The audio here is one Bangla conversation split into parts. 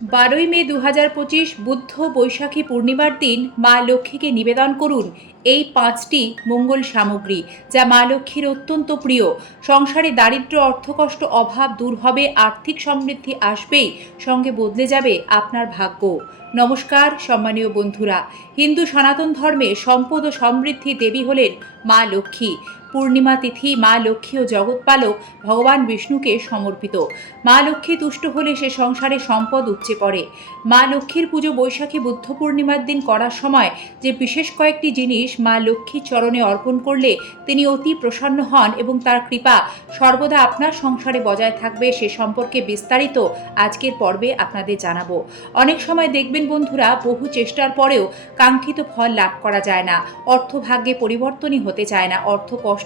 বারোই মে দু হাজার পঁচিশ বুদ্ধ বৈশাখী পূর্ণিমার দিন মা লক্ষ্মীকে নিবেদন করুন এই পাঁচটি মঙ্গল সামগ্রী, যা মা লক্ষ্মীর অত্যন্ত প্রিয়। সংসারে দারিদ্র, অর্থকষ্ট, অভাব দূর হবে, আর্থিক সমৃদ্ধি আসবেই, সঙ্গে বদলে যাবে আপনার ভাগ্য। নমস্কার, সম্মানীয় বন্ধুরা। হিন্দু সনাতন ধর্মে সম্পদ ও সমৃদ্ধি দেবী হলেন মা লক্ষ্মী। পূর্ণিমা তিথি মা লক্ষ্মী ও জগৎপালক ভগবান বিষ্ণুকে সমর্পিত। মা লক্ষ্মী তুষ্ট হলে সে সংসারে সম্পদ উপচে পড়ে। মা লক্ষ্মীর পুজো বৈশাখী বুদ্ধ পূর্ণিমার দিন করার সময় যে বিশেষ কয়েকটি জিনিস মা লক্ষ্মীর চরণে অর্পণ করলে তিনি অতি প্রসন্ন হন এবং তার কৃপা সর্বদা আপনার সংসারে বজায় থাকবে সে সম্পর্কে বিস্তারিত আজকের পর্বে আপনাদের জানাব। অনেক সময় দেখবেন বন্ধুরা, বহু চেষ্টার পরেও কাঙ্ক্ষিত ফল লাভ করা যায় না। অর্থভাগ্যে পরিবর্তনই হতে চায় না। অর্থ কষ্ট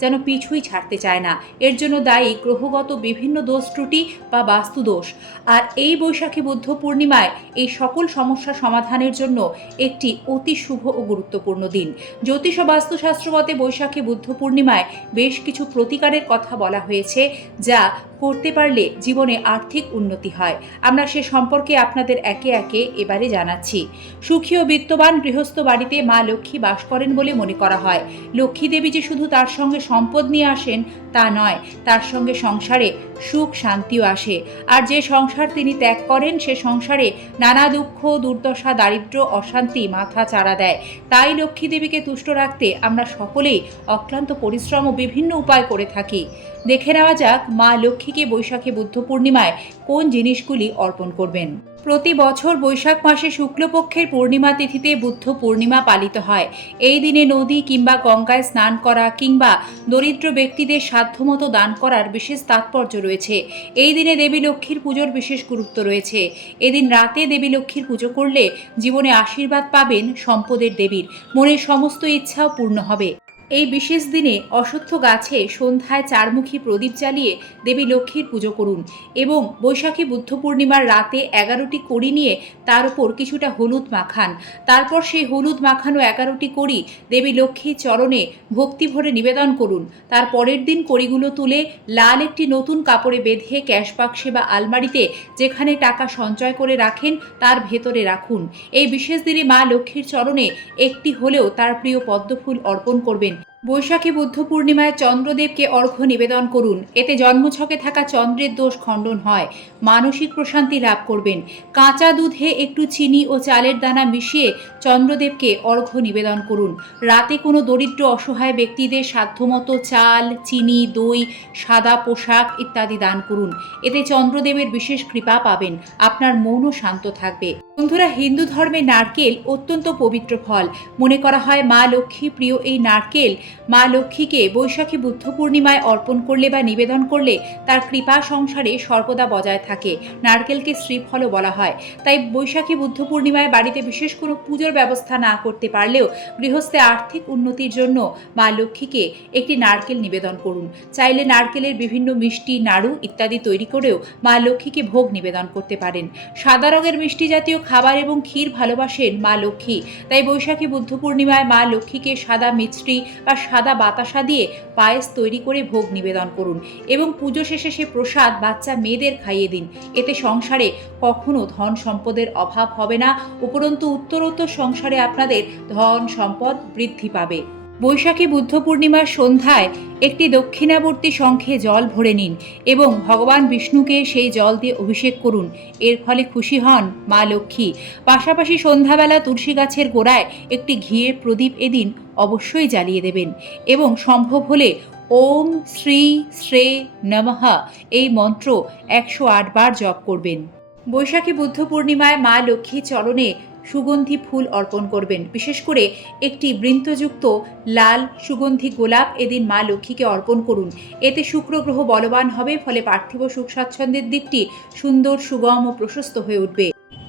যেন পিছুই ছাড়তে চায় না। এর জন্য দায়ী গ্রহগত বিভিন্ন দোষ ত্রুটি বা বাস্তু দোষ। আর এই বৈশাখী বুদ্ধ পূর্ণিমায় এই সকল সমস্যা সমাধানের জন্য একটি অতি শুভ ও গুরুত্বপূর্ণ দিন। জ্যোতিষ ও বাস্তুশাস্ত্র মতে বৈশাখী বুদ্ধ পূর্ণিমায় বেশ কিছু প্রতিকারের কথা বলা হয়েছে, যা করতে পারলে জীবনে আর্থিক উন্নতি হয়। আমরা সে সম্পর্কে আপনাদের একে একে এবারে জানাচ্ছি। সুখী ও বিত্তবান গৃহস্থ বাড়িতে মা লক্ষ্মী বাস করেন বলে মনে করা হয়। লক্ষ্মী দেবী যে শুধু তার সঙ্গে সম্পদ নিয়ে আসেন তা নয়, তার সঙ্গে সংসারে সুখ শান্তিও আসে। আর যে সংসার তিনি ত্যাগ করেন, সে সংসারে নানা দুঃখ, দুর্দশা, দারিদ্র, অশান্তি মাথা চাড়া দেয়। তাই লক্ষ্মী দেবীকে তুষ্ট রাখতে আমরা সকলেই অক্লান্ত পরিশ্রম ও বিভিন্ন উপায় করে থাকি। দেখে নেওয়া যাক মা লক্ষ্মীকে বৈশাখী বুদ্ধ পূর্ণিমায় কোন জিনিসগুলি অর্পণ করবেন। প্রতি বছর বৈশাখ মাসে শুক্লপক্ষের পূর্ণিমা তিথিতে বুদ্ধ পূর্ণিমা পালিত হয়। এই দিনে নদী কিংবা গঙ্গায় স্নান করা কিংবা দরিদ্র ব্যক্তিদের সাধ্যমতো দান করার বিশেষ তাৎপর্য রয়েছে। এই দিনে দেবী লক্ষ্মীর পুজোর বিশেষ গুরুত্ব রয়েছে। এদিন রাতে দেবী লক্ষ্মীর পুজো করলে জীবনে আশীর্বাদ পাবেন সম্পদের দেবীর। মনের সমস্ত ইচ্ছাও পূর্ণ হবে। এই বিশেষ দিনে অশ্বত্থ গাছে সন্ধ্যায় চারমুখী প্রদীপ জ্বালিয়ে দেবী লক্ষ্মীর পুজো করুন এবং বৈশাখী বুদ্ধ পূর্ণিমার রাতে এগারোটি কড়ি নিয়ে তার উপর কিছুটা হলুদ মাখান। তারপর সেই হলুদ মাখানো এগারোটি কড়ি দেবী লক্ষ্মীর চরণে ভক্তি ভরে নিবেদন করুন। তার পরের দিন কড়িগুলো তুলে লাল একটি নতুন কাপড়ে বেঁধে ক্যাশ বাক্সে বা আলমারিতে যেখানে টাকা সঞ্চয় করে রাখেন তার ভেতরে রাখুন। এই বিশেষ দিনে মা লক্ষ্মীর চরণে একটি হলেও তার প্রিয় পদ্মফুল অর্পণ করবেন। বৈশাখী বুদ্ধ পূর্ণিমায় চন্দ্রদেবকে অর্ঘ্য নিবেদন করুন। এতে জন্মছকে থাকা চন্দ্রের দোষ খণ্ডন হয়। মানসিক প্রশান্তি লাভ করবেন। কাঁচা দুধে একটু চিনি ও চালের দানা মিশিয়ে চন্দ্রদেবকে অর্ঘ্য নিবেদন করুন। রাতে কোনো দরিদ্র অসহায় ব্যক্তিদের সাধ্যমতো চাল, চিনি, দই, সাদা পোশাক ইত্যাদি দান করুন। এতে চন্দ্রদেবের বিশেষ কৃপা পাবেন। আপনার মনও শান্ত থাকবে। বন্ধুরা, হিন্দু ধর্মে নারকেল অত্যন্ত পবিত্র ফল। মনে করা হয় মা লক্ষ্মী প্রিয় এই নারকেল। মা লক্ষ্মীকে বৈশাখী বুদ্ধ পূর্ণিমায় অর্পণ করলে বা নিবেদন করলে তার কৃপা সংসারে সর্বদা বজায় থাকে। নারকেলকে শ্রীফলও বলা হয়। তাই বৈশাখী বুদ্ধ পূর্ণিমায় বাড়িতে বিশেষ কোনো পুজোর ব্যবস্থা না করতে পারলেও গৃহস্থে আর্থিক উন্নতির জন্য মা লক্ষ্মীকে একটি নারকেল নিবেদন করুন। চাইলে নারকেলের বিভিন্ন মিষ্টি, নাড়ু ইত্যাদি তৈরি করেও মা লক্ষ্মীকে ভোগ নিবেদন করতে পারেন। সাদা রঙের মিষ্টি জাতীয় খাবার এবং ক্ষীর ভালোবাসেন মা লক্ষ্মী। তাই বৈশাখী বুদ্ধ পূর্ণিমায় মা লক্ষ্মীকে সাদা মিষ্টি বা সাদা বাতাসা দিয়ে পায়েস তৈরি করে ভোগ নিবেদন করুন এবং পুজো শেষে সে প্রসাদ বাচ্চা মেয়েদের খাইয়ে দিন। এতে সংসারে কখনো ধন সম্পদের অভাব হবে না। উপরন্তু উত্তরোত্তর সংসারে আপনাদের ধন সম্পদ বৃদ্ধি পাবে। বৈশাখী বুদ্ধ পূর্ণিমার সন্ধ্যায় একটি দক্ষিণাবর্তী শঙ্খে জল ভরে নিন এবং ভগবান বিষ্ণুকে সেই জল দিয়ে অভিষেক করুন। এর ফলে খুশি হন মা লক্ষ্মী। পাশাপাশি সন্ধ্যাবেলা তুলসী গাছের গোড়ায় একটি ঘিয়ের প্রদীপ এদিন অবশ্যই জ্বালিয়ে দেবেন এবং সম্ভব হলে ওম শ্রী শ্রে নমঃ এই মন্ত্র একশো আট বার জপ করবেন। বৈশাখী বুদ্ধ পূর্ণিমায় মা লক্ষ্মী চরণে সুগন্ধি ফুল অর্পণ করবেন। বিশেষ করে একটি বৃন্তযুক্ত লাল সুগন্ধি গোলাপ এদিন মা লক্ষ্মীকে অর্পণ করুন। এতে শুক্র গ্রহ বলবান হবে, ফলে পার্থিব সুখ স্বাচ্ছন্দ্যের দিকটি সুন্দর, সুগম ও প্রশস্ত হয়ে উঠবে।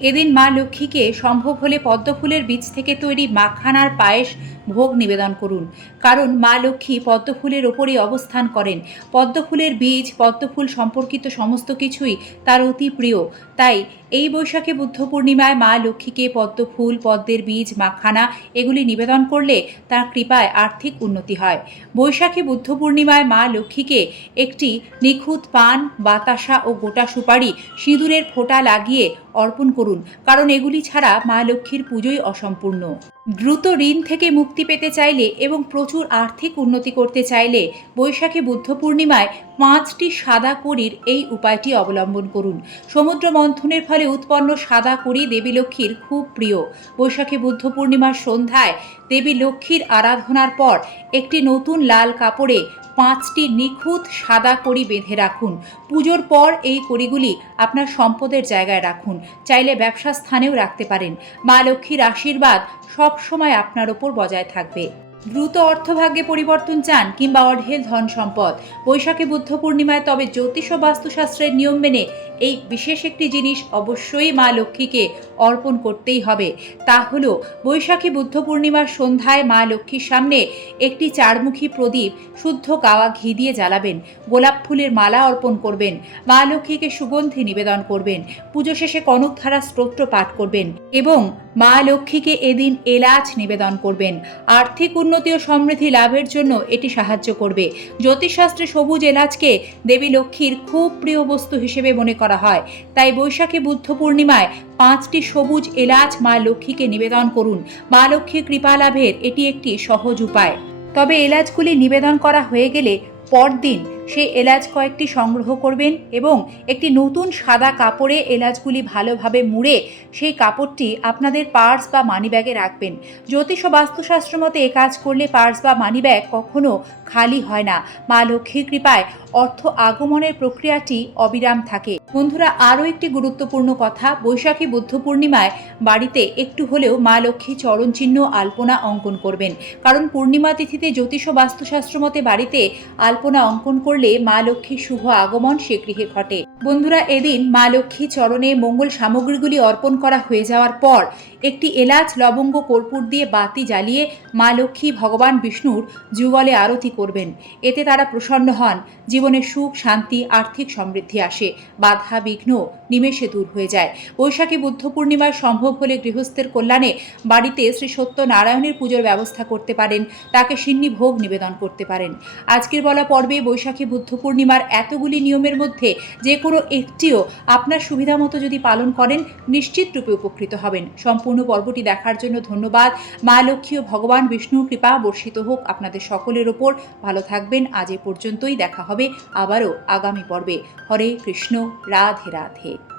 এদিন মা লক্ষ্মীকে সম্ভব হলে পদ্মফুলের বীজ থেকে তৈরি মাখানার পায়েস ভোগ নিবেদন করুন। কারণ মা লক্ষ্মী পদ্মফুলের ওপরই অবস্থান করেন। পদ্মফুলের বীজ, পদ্মফুল সম্পর্কিত সমস্ত কিছুই তার অতি প্রিয়। তাই এই বৈশাখী বুদ্ধ পূর্ণিমায় মা লক্ষ্মীকে পদ্মফুল, পদ্মের বীজ, মাখানা এগুলি নিবেদন করলে তার কৃপায় আর্থিক উন্নতি হয়। বৈশাখী বুদ্ধ পূর্ণিমায় মা লক্ষ্মীকে একটি নিখুঁত পান, বাতাসা ও গোটা সুপারি সিঁদুরের ফোঁটা লাগিয়ে অর্পণ করুন। কারণ এগুলি ছাড়া মা লক্ষ্মীর পুজোই অসম্পূর্ণ। দ্রুত ঋণ থেকে মুক্তি পেতে চাইলে এবং প্রচুর আর্থিক উন্নতি করতে চাইলে বৈশাখী বুদ্ধ পূর্ণিমায় পাঁচটি সাদা কড়ির এই উপায়টি অবলম্বন করুন। সমুদ্র মন্থনের ফলে উৎপন্ন সাদা কড়ি দেবী লক্ষ্মীর খুব প্রিয়। বৈশাখী বুদ্ধ পূর্ণিমার সন্ধ্যায় দেবী লক্ষ্মীর আরাধনার পর একটি নতুন লাল কাপড়ে পাঁচটি নিখুঁত সাদা কড়ি বেঁধে রাখুন। পুজোর পর এই কড়িগুলি আপনার সম্পদের জায়গায় রাখুন। চাইলে ব্যবসা স্থানেও রাখতে পারেন। মা লক্ষ্মীর আশীর্বাদ সবসময় আপনার ওপর বজায় থাকবে। দ্রুত অর্থভাগ্যে পরিবর্তন চান কিংবা অঢেল ধন সম্পদ। বৈশাখী বুদ্ধ পূর্ণিমায় তবে জ্যোতিষ ও বাস্তুশাস্ত্রের নিয়ম মেনে এই বিশেষ একটি জিনিস অবশ্যই মা লক্ষ্মীকে অর্পণ করতেই হবে। তা হলো, বৈশাখী বুদ্ধ পূর্ণিমার সন্ধ্যায় মা লক্ষ্মীর সামনে একটি চারমুখী প্রদীপ শুদ্ধ গাওয়া ঘি দিয়ে জ্বালাবেন। গোলাপ ফুলের মালা অর্পণ করবেন। মা লক্ষ্মীকে সুগন্ধি নিবেদন করবেন। পুজো শেষে কনকধারা স্তোত্র পাঠ করবেন এবং মা লক্ষ্মীকে এদিন এলাচ নিবেদন করবেন। আর্থিক উন্নতি ও সমৃদ্ধি লাভের জন্য এটি সাহায্য করবে। জ্যোতিষশাস্ত্রে সবুজ এলাচকে দেবী লক্ষ্মীর খুব প্রিয় বস্তু হিসেবে মনে করা হয়। তাই বৈশাখী বুদ্ধ পূর্ণিমায় পাঁচটি সবুজ এলাচ মা লক্ষ্মীকে নিবেদন করুন। মা লক্ষ্মীর কৃপা লাভের এটি একটি সহজ উপায়। তবে এলাচগুলি নিবেদন করা হয়ে গেলে পরদিন সেই এলাচ কয়েকটি সংগ্রহ করবেন এবং একটি নতুন সাদা কাপড়ে এলাচগুলি ভালোভাবে মুড়ে সেই কাপড়টি আপনাদের পার্স বা মানিব্যাগে রাখবেন। জ্যোতিষ ও বাস্তুশাস্ত্র মতে এ কাজ করলে পার্স বা মানিব্যাগ কখনো খালি হয় না। মা লক্ষ্মীর কৃপায় অর্থ আগমনের প্রক্রিয়াটি অবিরাম থাকে। বন্ধুরা, আরও একটি গুরুত্বপূর্ণ কথা। বৈশাখী বুদ্ধ পূর্ণিমায় বাড়িতে একটু হলেও মা লক্ষ্মী চরণ চিহ্ন আলপনা অঙ্কন করবেন। কারণ পূর্ণিমা তিথিতে জ্যোতিষ বাস্তুশাস্ত্র মতে বাড়িতে আলপনা অঙ্কন করলে মা লক্ষ্মীর শুভ আগমন সে গৃহে ঘটে। বন্ধুরা, এদিন মা লক্ষ্মী চরণে মঙ্গল সামগ্রীগুলি অর্পণ করা হয়ে যাওয়ার পর একটি এলাচ লবঙ্গ কর্পূর দিয়ে বাতি জ্বালিয়ে মা লক্ষ্মী ভগবান বিষ্ণুর যুগলে আরতি করবেন। এতে তারা প্রসন্ন হন। জীবনে সুখ, শান্তি, আর্থিক সমৃদ্ধি আসে। বাধা, বিঘ্ন, নিমেষে দূর হয়ে যায়। বৈশাখী বুদ্ধ পূর্ণিমায় সম্ভব হলে গৃহস্থের কল্যাণে বাড়িতে শ্রী সত্যনারায়ণের পুজোর ব্যবস্থা করতে পারেন। তাকে সিন্নি ভোগ নিবেদন করতে পারেন। আজকের বলা পর্বে বৈশাখী বুদ্ধ পূর্ণিমার এতগুলি নিয়মের মধ্যে যে কোনো একটিও আপনার সুবিধা মতো যদি পালন করেন, নিশ্চিত রূপে উপকৃত হবেন। সম্পূর্ণ পর্বটি দেখার জন্য ধন্যবাদ। মা লক্ষ্মী ও ভগবান বিষ্ণুর কৃপা বর্ষিত হোক আপনাদের সকলের ওপর। ভালো থাকবেন। আজ এ পর্যন্তই দেখা হবে আবারও আগামী পর্বে। হরে কৃষ্ণ, রাধে রাধে।